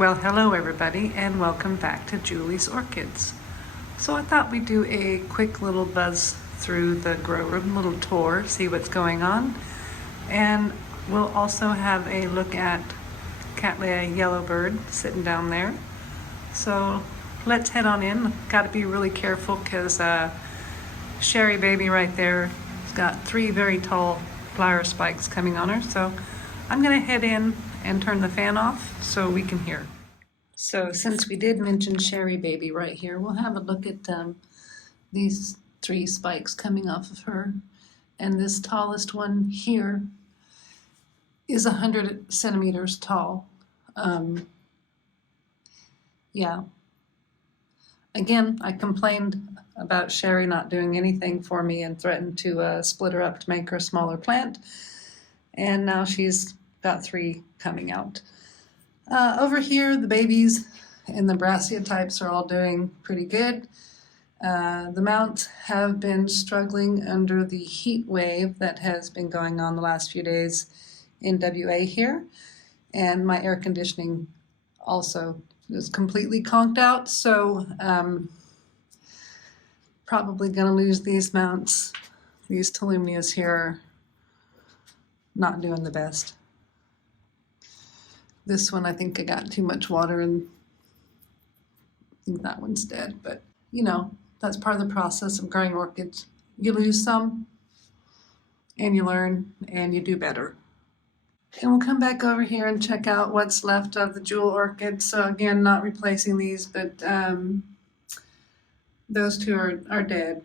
Well, hello everybody, and welcome back to Julie's Orchids. So I thought we'd do a quick little buzz through the grow room, little tour, see what's going on. And we'll also have a look at Cattleya Yellow Bird sitting down there. So let's head on in. Got to be really careful because Sherry baby right there has got 3 very tall flower spikes coming on her. So I'm going to head in and turn the fan off so we can hear. So since we did mention Sherry baby right here, we'll have a look at these 3 spikes coming off of her. And this tallest one here is 100 centimeters tall. Yeah. Again, I complained about Sherry not doing anything for me and threatened to split her up to make her a smaller plant. And now she's got 3 coming out. Over here, the babies and the Brassia types are all doing pretty good. The mounts have been struggling under the heat wave that has been going on the last few days in WA here. And my air conditioning also is completely conked out, so probably gonna lose these mounts. These Tolumnias here are not doing the best. This one, I think I got too much water and I think that one's dead, but you know, that's part of the process of growing orchids. You lose some and you learn and you do better. And we'll come back over here and check out what's left of the jewel orchids. So again, not replacing these, but those 2 are dead.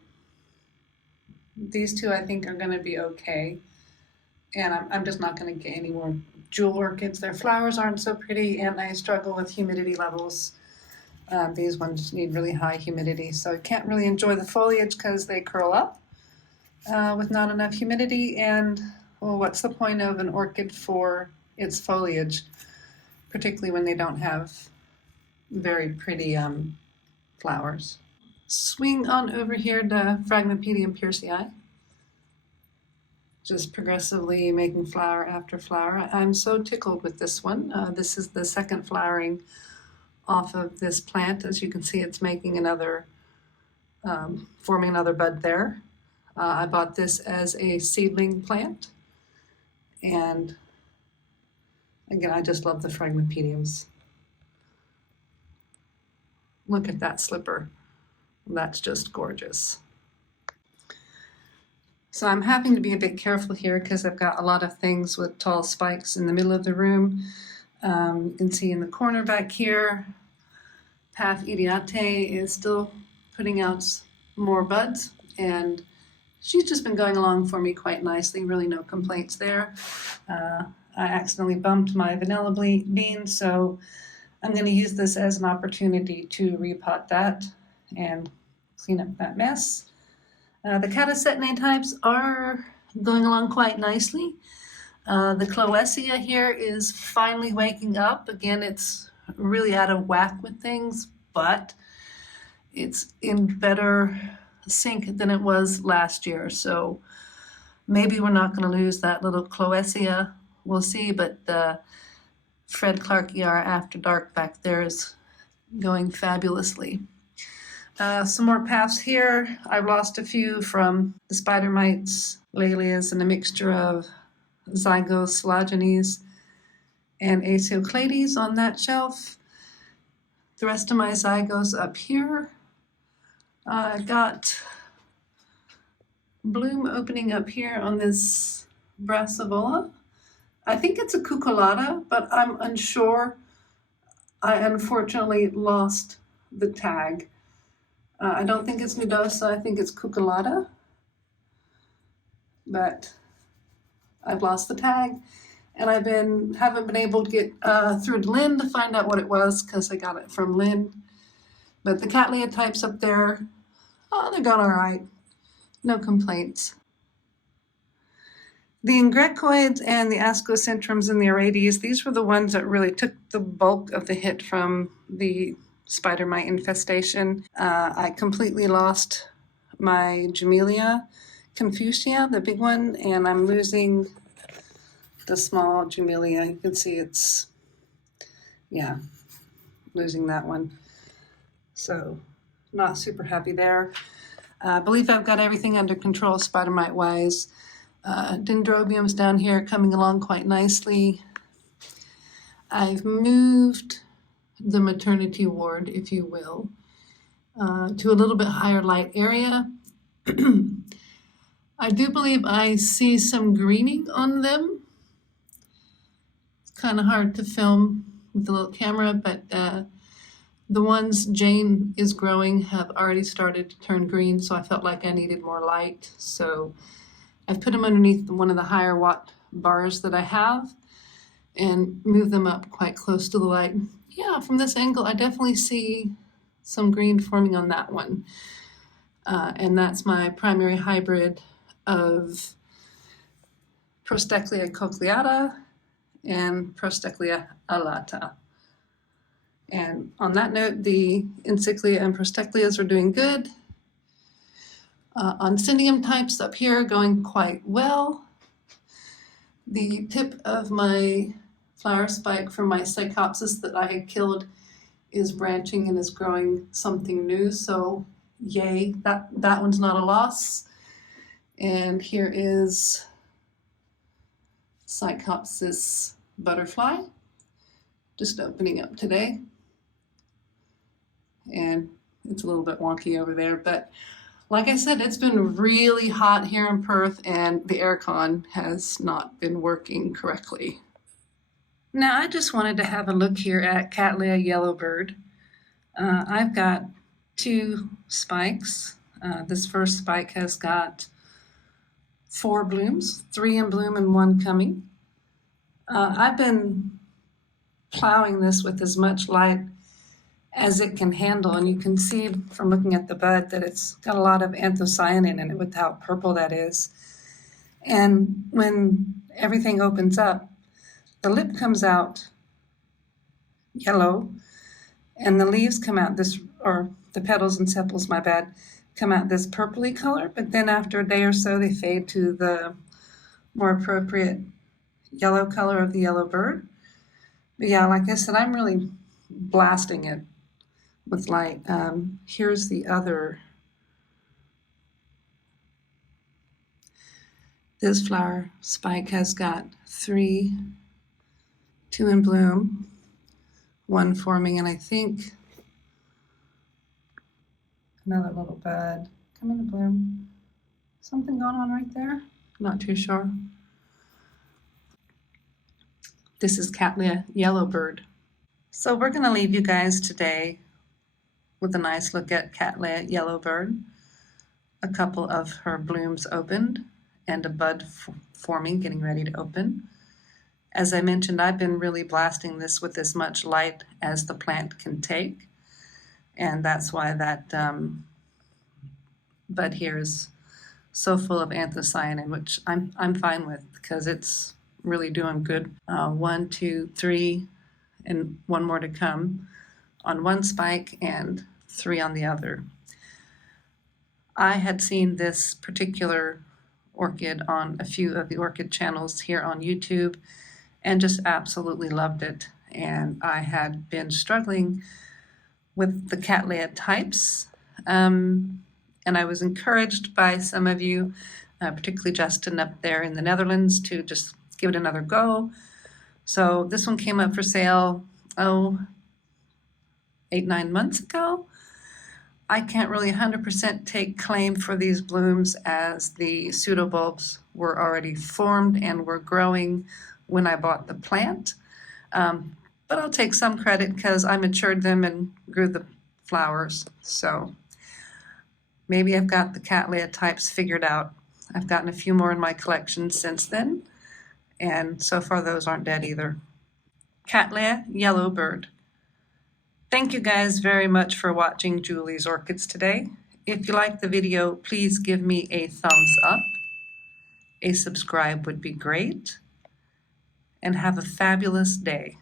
These 2 I think are gonna be okay. And I'm just not gonna get any more jewel orchids. Their flowers aren't so pretty and I struggle with humidity levels. These ones need really high humidity, so I can't really enjoy the foliage because they curl up with not enough humidity. And well, what's the point of an orchid for its foliage, particularly when they don't have very pretty flowers. Swing on over here to Phragmipedium piercii. Just progressively making flower after flower. I'm so tickled with this one. This is the 2nd flowering off of this plant. As you can see, it's making another, forming another bud there. I bought this as a seedling plant. And again, I just love the Phragmipediums. Look at that slipper. That's just gorgeous. So I'm having to be a bit careful here because I've got a lot of things with tall spikes in the middle of the room. You can see in the corner back here, Path Idiate is still putting out more buds, and she's just been going along for me quite nicely, really no complaints there. I accidentally bumped my vanilla bean, so I'm going to use this as an opportunity to repot that and clean up that mess. The Cattleya types are going along quite nicely. The Cloecia here is finally waking up. Again, it's really out of whack with things, but it's in better sync than it was last year. So maybe we're not going to lose that little Cloecia. We'll see, but the Fred Clark ER After Dark back there is going fabulously. Some more paths here. I've lost a few from the spider mites, Lalias, and a mixture of Zygos, Selagenes, and Acioclades on that shelf. The rest of my Zygos up here. I got bloom opening up here on this Brassivola. I think it's a cucullata, but I'm unsure. I unfortunately lost the tag. I don't think it's Nudosa, I think it's cucullata, but I've lost the tag, and I haven't been able to get through to Lynn to find out what it was because I got it from Lynn. But the Cattleya types up there, oh, they're going all right. No complaints. The Ingrecoids and the Ascocentrums and the Arades, these were the ones that really took the bulk of the hit from the spider mite infestation. I completely lost my Jamelia Confucia, the big one, and I'm losing the small Jamelia. You can see it's, yeah, losing that one. So not super happy there. I believe I've got everything under control spider mite wise. Dendrobiums down here coming along quite nicely. I've moved the maternity ward, if you will, to a little bit higher light area. I do believe I see some greening on them. It's kind of hard to film with a little camera, but the ones Jane is growing have already started to turn green, so I felt like I needed more light. So I've put them underneath one of the higher watt bars that I have and move them up quite close to the light. Yeah, from this angle, I definitely see some green forming on that one. And that's my primary hybrid of Prostechlia cochleata and Prostechlia alata. And on that note, the Encyclia and Prostechlias are doing good. Oncidium types up here going quite well. The tip of my flower spike from my Psychopsis that I had killed is branching and is growing something new, so yay, that one's not a loss. And here is Psychopsis butterfly, just opening up today. And it's a little bit wonky over there, but like I said, it's been really hot here in Perth and the aircon has not been working correctly. Now I just wanted to have a look here at Cattleya Yellow Bird. I've got 2 spikes. This first spike has got 4 blooms, 3 in bloom and 1 coming. I've been plowing this with as much light as it can handle, and you can see from looking at the bud that it's got a lot of anthocyanin in it with how purple that is. And when everything opens up, the lip comes out yellow and the leaves come out this, or the petals and sepals, my bad, come out this purpley color, but then after a day or so they fade to the more appropriate yellow color of the yellow bird. But yeah, like I said, I'm really blasting it with light. Here's the other. This flower spike has got 3, 2 in bloom, 1 forming, and I think another little bud coming to bloom. Something going on right there? Not too sure. This is Cattleya Yellow Bird. So we're going to leave you guys today with a nice look at Cattleya Yellow Bird. A couple of her blooms opened and a bud forming, getting ready to open. As I mentioned, I've been really blasting this with as much light as the plant can take. And that's why that bud here is so full of anthocyanin, which I'm fine with because it's really doing good. 1, 2, 3, and 1 more to come on one spike and 3 on the other. I had seen this particular orchid on a few of the orchid channels here on YouTube and just absolutely loved it. And I had been struggling with the Cattleya types, and I was encouraged by some of you, particularly Justin up there in the Netherlands, to just give it another go. So this one came up for sale, 8-9 months ago. I can't really 100% take claim for these blooms as the pseudobulbs were already formed and were growing when I bought the plant. But I'll take some credit because I matured them and grew the flowers. So maybe I've got the Cattleya types figured out. I've gotten a few more in my collection since then, and so far those aren't dead either. Cattleya Yellow Bird. Thank you guys very much for watching Julie's Orchids today. If you liked the video, please give me a thumbs up. A subscribe would be great. And have a fabulous day.